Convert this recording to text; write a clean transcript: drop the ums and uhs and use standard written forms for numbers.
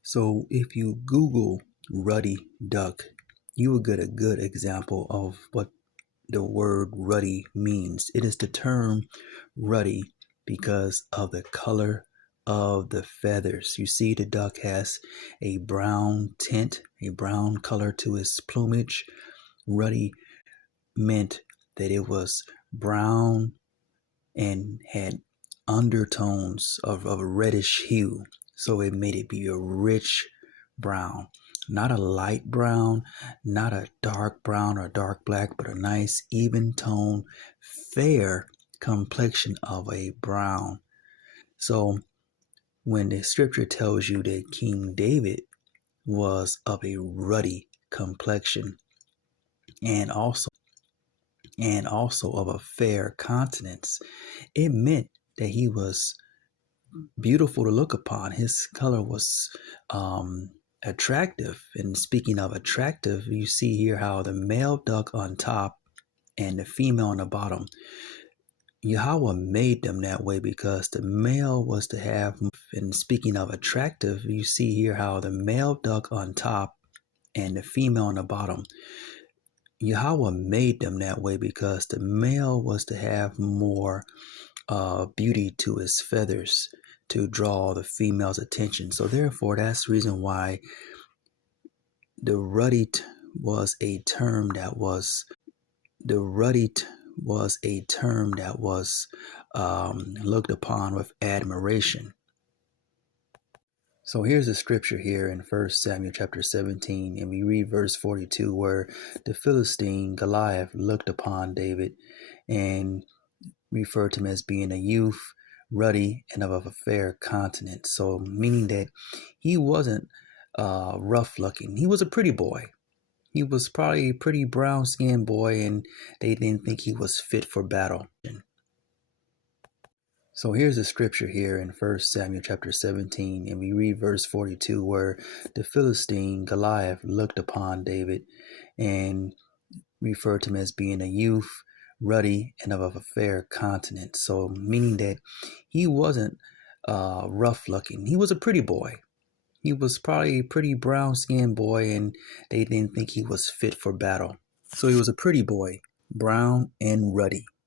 So if you Google Ruddy Duck, you will get a good example of what the word ruddy means. It is the term ruddy because of the color of the feathers. You see, the duck has a brown tint, a brown color to its plumage. Ruddy meant that it was brown and had undertones of a reddish hue. So it made it be a rich brown, not a light brown, not a dark brown or dark black, but a nice even tone, fair complexion of a brown. So when the scripture tells you that King David was of a ruddy complexion and also of a fair countenance, it meant that he was beautiful to look upon. His color was attractive. And speaking of attractive, you see here how the male duck on top and the female on the bottom, Yahweh made them that way because the male was to have. And speaking of attractive, you see here how the male duck on top and the female on the bottom, Yahweh made them that way because the male was to have more beauty to his feathers to draw the female's attention. So therefore, that's the reason why the ruddy was a term that was looked upon with admiration. So here's the scripture here in 1 Samuel chapter 17, and we read verse 42, where the Philistine Goliath looked upon David and referred to him as being a youth, ruddy, and of a fair countenance. So meaning that he wasn't rough looking. He was a pretty boy. He was probably a pretty brown skinned boy, and they didn't think he was fit for battle. So here's the scripture here in 1 Samuel chapter 17, and we read verse 42, where the Philistine Goliath looked upon David and referred to him as being a youth, ruddy, and of a fair countenance. So meaning that he wasn't rough looking. He was a pretty boy. He was probably a pretty brown skinned boy, and they didn't think he was fit for battle. So he was a pretty boy, brown and ruddy.